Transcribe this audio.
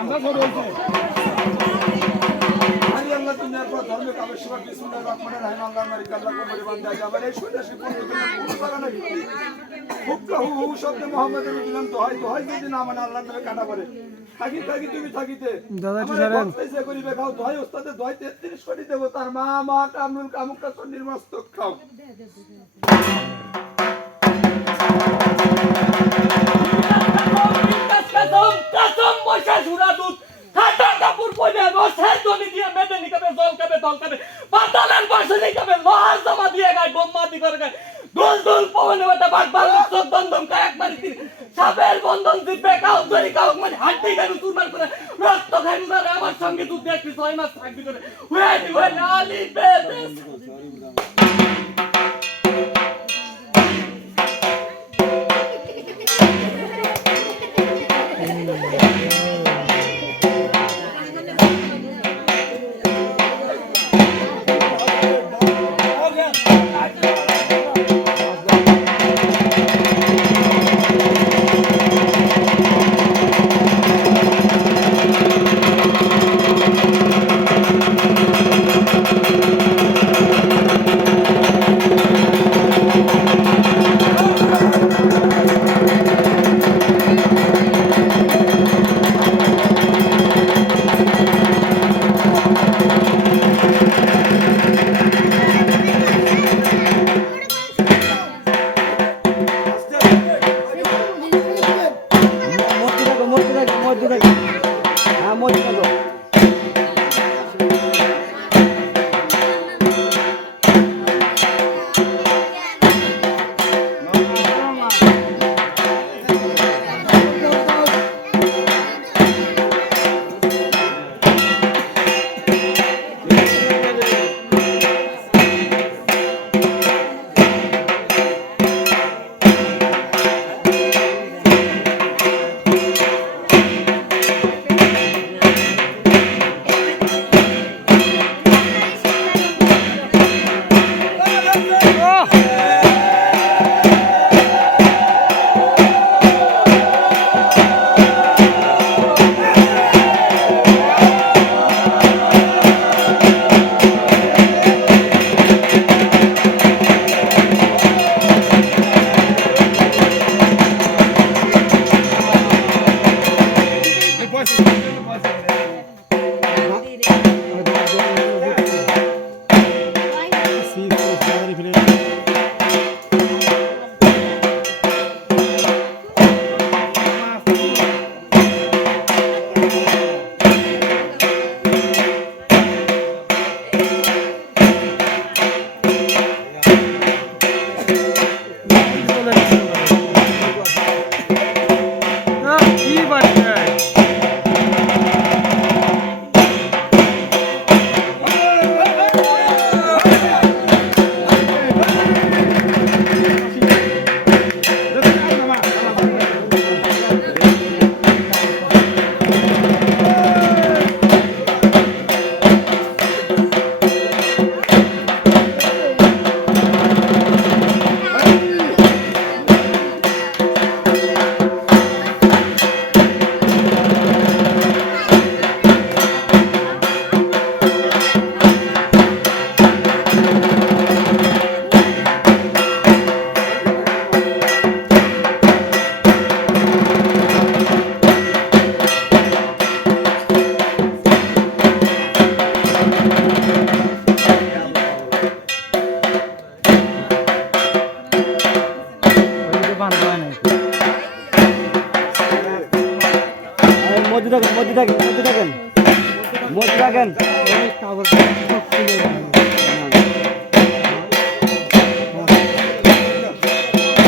আমরা বলছি আরে আল্লাহ দুনিয়ার পর ধর্মে কাবে সেবা বিসমিল্লাহির রহমানির রহিম আল্লাহ মালিক আল্লাহ কবরে বান্দা যাবার এই সন্ন্যাসী পূর্ণ করা নাকি খুব হু শব্দে মুহাম্মদের দিলাম দোহাই যদি না মানে আল্লাহর নামে কাটা পড়ে থাকি তুমি থাকিতে দাদা যে করিবে খাও দোহাই ওস্তাদে দোহাই 33 কোটি দেব তার মা কামরুল কামুকা সন্নির মস্তক খাও কাসম পয়সা ঝুরা দুধ খাটা কাপড় পয়না রসের জনি দিয়ে মেদে নিকাবে জল কাবে পাতালের পাশে নিকাবে লোহার জমা দিয়ে গায় বোমা দি করে গায় দুল পবনে ওটা বারবার চোখ দন্দম কায় একবার তিন সাবের বন্ধন দিবে কাউ ধরি কাউ মানে হাড্ডি গায় চুরমার করে রক্ত খাই না আমার সঙ্গে তুই দেখবি 6 মাস থাকবি করে ওই লালি বেবে মধ্যে থাকেন